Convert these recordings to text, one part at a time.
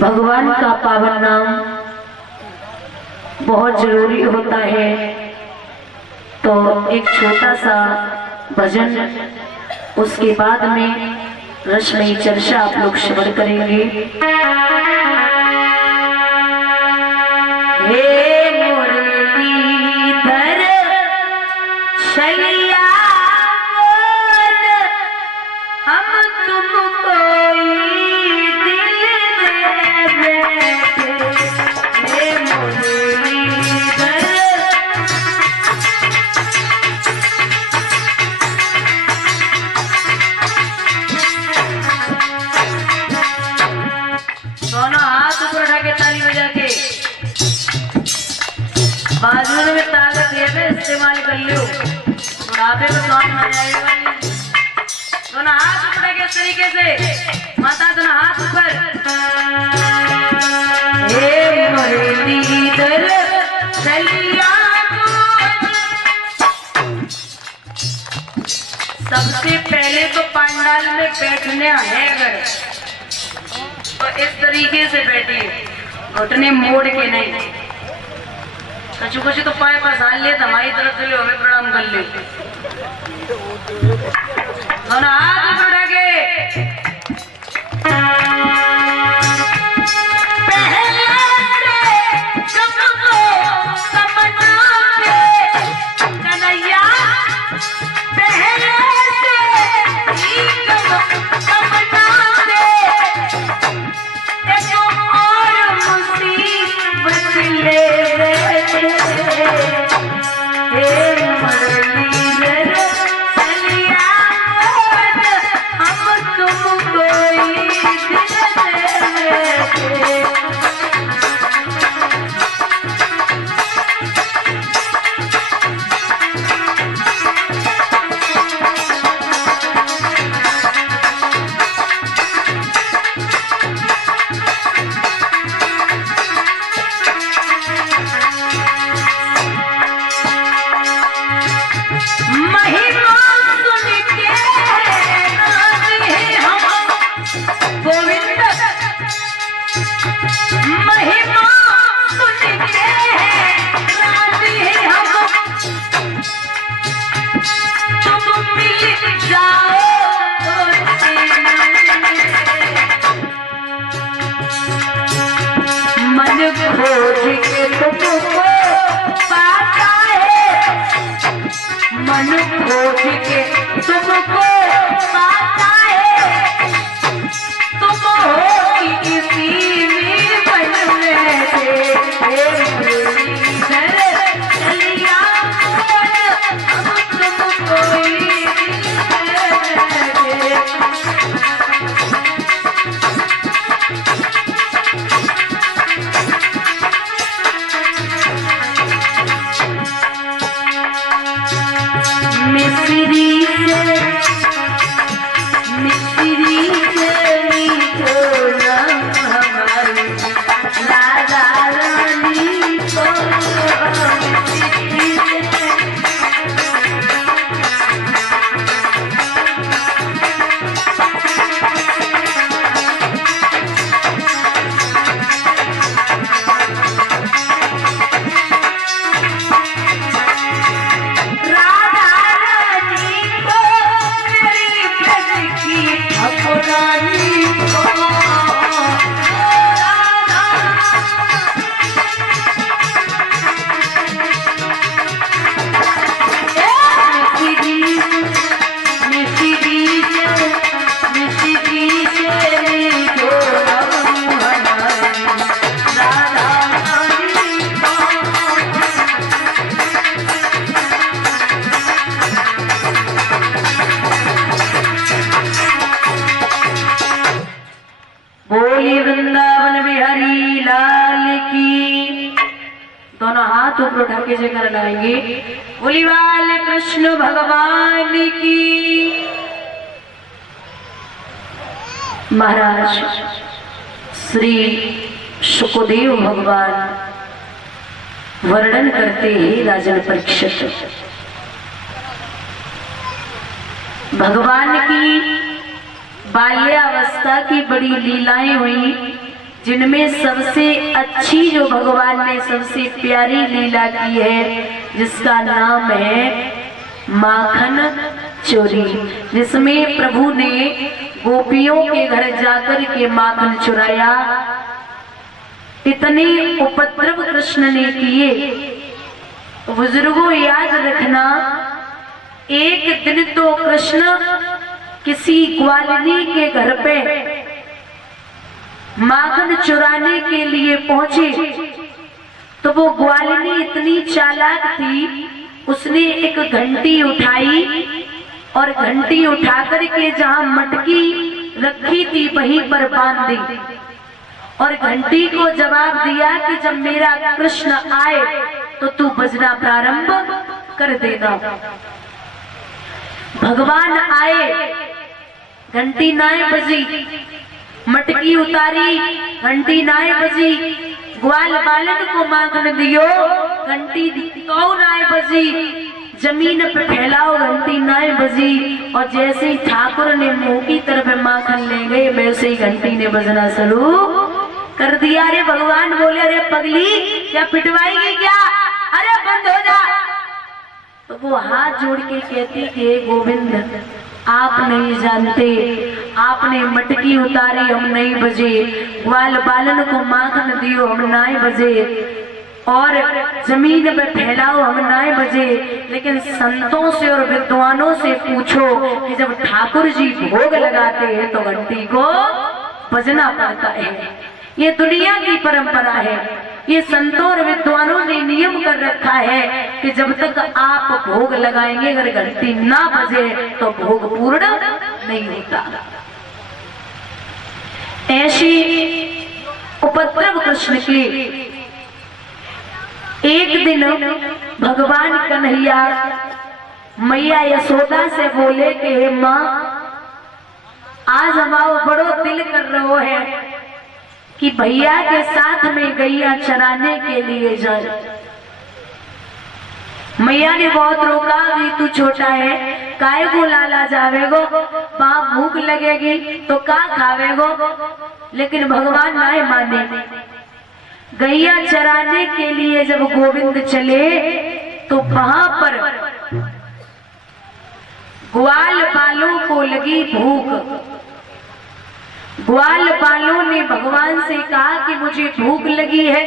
भगवान का पावन नाम बहुत जरूरी होता है। तो एक छोटा सा भजन, उसके बाद में रसमयी चर्चा आप लोग श्रवण करेंगे। हे मुरलीधर छलिया हम तुमको दिल दे बैठे। हे मुरलीधर दोनों हाथ ऊपर उठा के ताली बजा के बाजू में ताकत है इस्तेमाल कर लो, बुढ़ापे में काम आ जाएगा। दोनों हाथ उठा के इस तरीके से, माता दोनों हाथ ऊपर। हे मुरलीधर छलिया सबसे पहले तो पंडाल में बैठने है अगर तो इस तरीके से बैठिए, घुटने मोड़ के नहीं। कछु कछु तो पाए पसार ले, हमारी तरफ से लो, हमें प्रणाम कर ले। दोनों हाथ उठा के उठा के जयकार लगाएंगे। बोलीवाल कृष्ण भगवान की। महाराज श्री सुखदेव भगवान वर्णन करते हैं राजन परीक्षित, भगवान की बाल्यावस्था की बड़ी लीलाएं हुई, जिनमें सबसे अच्छी जो भगवान ने सबसे प्यारी लीला की है, जिसका नाम है माखन चोरी, जिसमें प्रभु ने गोपियों के घर जाकर के माखन चुराया। इतने उपद्रव कृष्ण ने किए। बुजुर्गों याद रखना, एक दिन तो कृष्ण किसी ग्वालिनी के घर पे माखन चुराने के लिए पहुंचे, तो वो ग्वालिनी इतनी चालाक थी, उसने एक घंटी उठाई और घंटी उठाकर के जहां मटकी रखी थी वहीं पर बांध दी और घंटी को जवाब दिया कि जब मेरा कृष्ण आए तो तू बजना प्रारंभ कर देना। भगवान आए, घंटी नाय बजी, मटकी उतारी, घंटी नाय बजी, ग्वाल बालन को माखन दियो, घंटी तो नाय बजी, जमीन पे फैलाओ, घंटी नाय बजी। और जैसे ही ठाकुर ने मुंह की तरफ माखन ले गए, वैसे ही घंटी ने बजना शुरू कर दिया। अरे भगवान बोले, अरे पगली क्या पिटवाएगी क्या, अरे बंद हो जा। तो वो हाथ जोड़ के कहती कि गोविंद आप नहीं जानते, आपने मटकी उतारी हम नहीं बजे, ग्वाल बालन को माखन दियो हम नाय बजे, और जमीन पे फैलाओ हम नाय बजे। लेकिन संतों से और विद्वानों से पूछो कि जब ठाकुर जी भोग लगाते हैं तो घंटी को बजना पड़ता है। ये दुनिया की परंपरा है, ये संतों और विद्वानों ने नियम कर रखा है कि जब तक आप भोग लगाएंगे अगर घंटी ना बजे तो भोग पूर्ण नहीं होता। ऐसी उपद्रव कृष्ण की। एक दिन भगवान कन्हैया मैया यशोदा से बोले कि हे माँ, आज हमारा बड़ो दिल कर रहा है कि भैया के साथ में गैया चराने के लिए जाए। मैया ने बहुत रोका, अभी तू छोटा है, काय को लाला जावेगो, वहां भूख लगेगी तो का खावेगो। लेकिन भगवान नाय माने। गैया चराने के लिए जब गोविंद चले तो वहां पर ग्वाल बालों को लगी भूख। ग्वाल बालों ने भगवान से कहा कि मुझे भूख लगी है।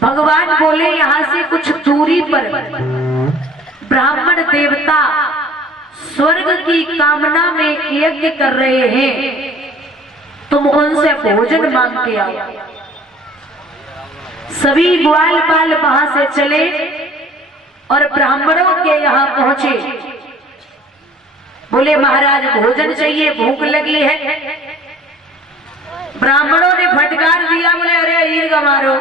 भगवान बोले, यहाँ से कुछ दूरी पर ब्राह्मण देवता स्वर्ग की कामना में यज्ञ कर रहे हैं, तुम उनसे भोजन मांग के आओ। सभी ग्वाल बाल वहां से चले और ब्राह्मणों के यहाँ पहुंचे। बोले, महाराज भोजन चाहिए, भूख लगी है। ब्राह्मणों ने फटकार दिया, बोले, अरे ईर मारो,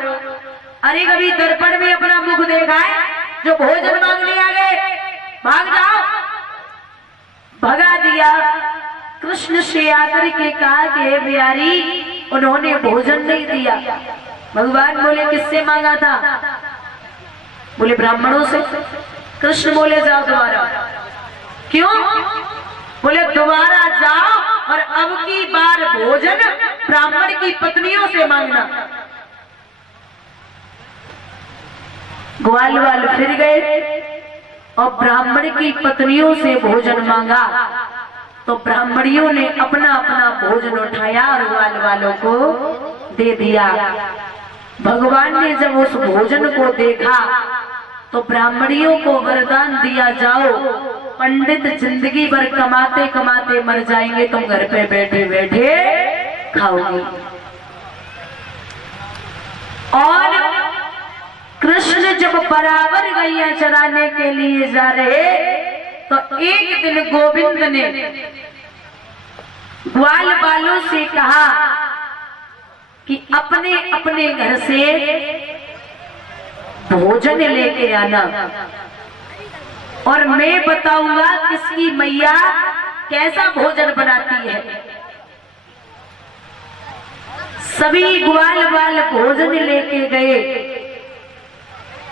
अरे कभी दर्पण में अपना मुख देखा है जो भोजन मांगने आ गए, भाग जाओ। भगा दिया। कृष्ण से आकर के कहा कि बिहारी, उन्होंने भोजन नहीं दिया। भगवान बोले, किससे मांगा था? बोले, ब्राह्मणों से। कृष्ण बोले, जाओ दोबारा। क्यों? बोले, दोबारा जाओ और अब की बार भोजन ब्राह्मण की पत्नियों से मांगना। ग्वाल वाल फिर गए और ब्राह्मण की पत्नियों से भोजन मांगा। तो ब्राह्मणियों ने अपना अपना भोजन उठाया और ग्वाल वालों को दे दिया। भगवान ने जब उस भोजन को देखा तो ब्राह्मणियों को वरदान दिया, जाओ पंडित जिंदगी भर कमाते कमाते मर जाएंगे, तुम घर पे बैठे बैठे खाओगे। और कृष्ण जब बराबर गैया चराने के लिए जा रहे तो एक दिन गोविंद ने ग्वाल बालों से कहा कि अपने अपने घर से भोजन लेके आना और मैं बताऊंगा किसकी मैया कैसा भोजन बनाती है। सभी ग्वाल बाल भोजन लेके गए,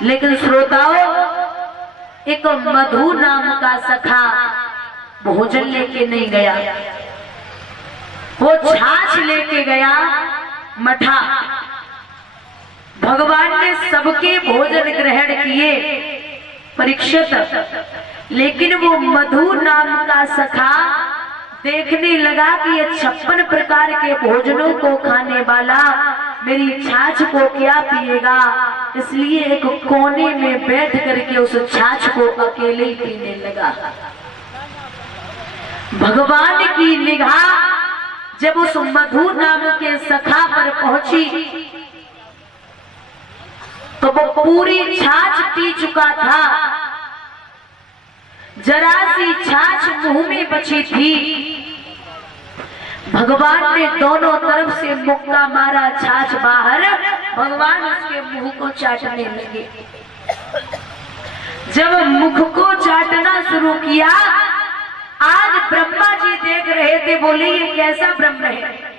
लेकिन श्रोताओं, एक मधु नाम का सखा भोजन लेके नहीं गया। वो छाछ लेके गया मठा। भगवान ने सबके भोजन ग्रहण किए परीक्षित, लेकिन वो मधु नाम का सखा देखने लगा कि ये 56 प्रकार के भोजनों को खाने वाला मेरी छाछ को क्या पिएगा, इसलिए एक कोने में बैठ करके उस छाछ को अकेले ही पीने लगा। भगवान की निगाह जब उस मधु नाम के सखा पर पहुंची तो वो पूरी छाछ पी चुका था, जरा सी छाछ मुंह में बची थी। भगवान ने दोनों तरफ से मुक्का मारा छाछ बाहर, भगवान उसके मुंह को चाटने लगे। जब मुख को चाटना शुरू किया, आज ब्रह्मा जी देख रहे थे, बोले ये कैसा ब्रह्म है,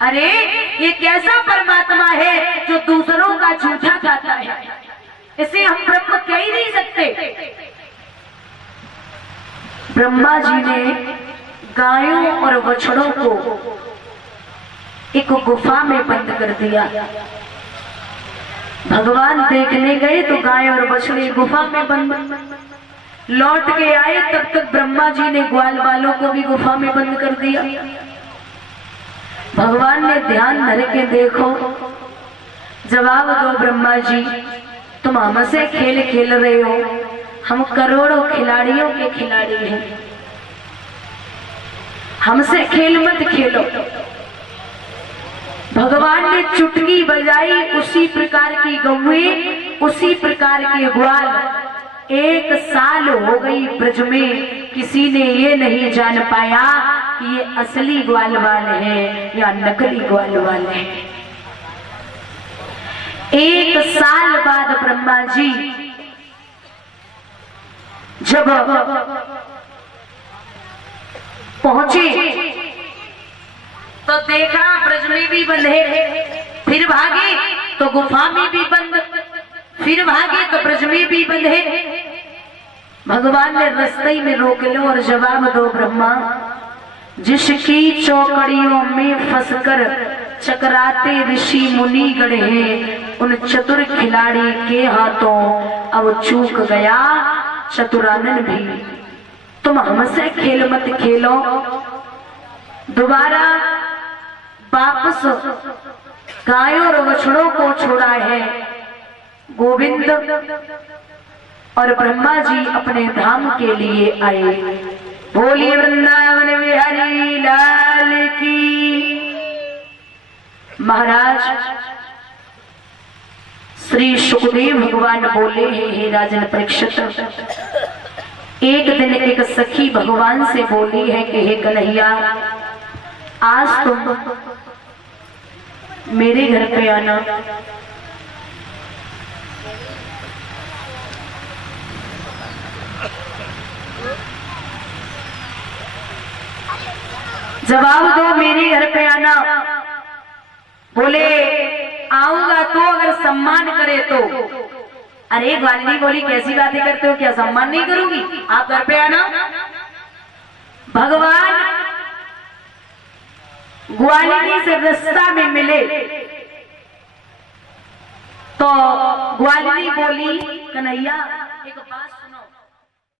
अरे ये कैसा परमात्मा है जो दूसरों का झूठा खाता है, इसे हम ब्रह्म कह ही नहीं सकते। ब्रह्मा जी ने गायों और बछड़ों को एक गुफा में बंद कर दिया। भगवान देखने गए तो गाय और बछड़े गुफा में बंद। लौट के आए तब तक ब्रह्मा जी ने ग्वाल वालों को भी गुफा में बंद कर दिया। भगवान ने ध्यान धर के देखो, जवाब दो ब्रह्मा जी, तुम हमसे खेल खेल रहे हो, हम करोड़ों खिलाड़ियों के खिलाड़ी हैं, हमसे खेल मत खेलो। भगवान ने चुटकी बजाई, उसी प्रकार की गौएं, उसी प्रकार के ग्वाल। 1 साल हो गई ब्रज में, किसी ने ये नहीं जान पाया कि ये असली ग्वालवाल है या नकली ग्वालवाल है। 1 साल बाद ब्रह्मा जी जब पहुंचे तो देखा ब्रज में भी बंद है, फिर भागे तो गुफा में भी बंद, फिर भागे तो ब्रज में भी बंद है। भगवान ने रास्ते में रोक लो और जवाब दो ब्रह्मा, जिसकी चौकड़ियों में फंसकर चकराते ऋषि मुनि गढ़े हैं, उन चतुर खिलाड़ी के हाथों अब चूक गया चतुरानन भी। तुम हमसे खेल मत खेलो। दोबारा वापस गायों और बछड़ों को छोड़ा है गोविंद और ब्रह्मा जी अपने धाम के लिए आए। बोलिए वृंदावन बिहारी लाल की। महाराज श्री सुखदेव भगवान बोले हैं, हे राजन परीक्षित, एक दिन एक सखी भगवान से बोली है कि हे कन्हैया, आज तुम मेरे घर पे आना। जवाब दो, मेरे घर पे आना। बोले आऊंगा तो अगर सम्मान करे तो। अरे ग्वालिनी बोली कैसी बातें करते हो, क्या सम्मान नहीं करूंगी, आप घर पे आना। भगवान ग्वालिनी से रास्ता में मिले तो ग्वालिनी बोली, कन्हैया एक बात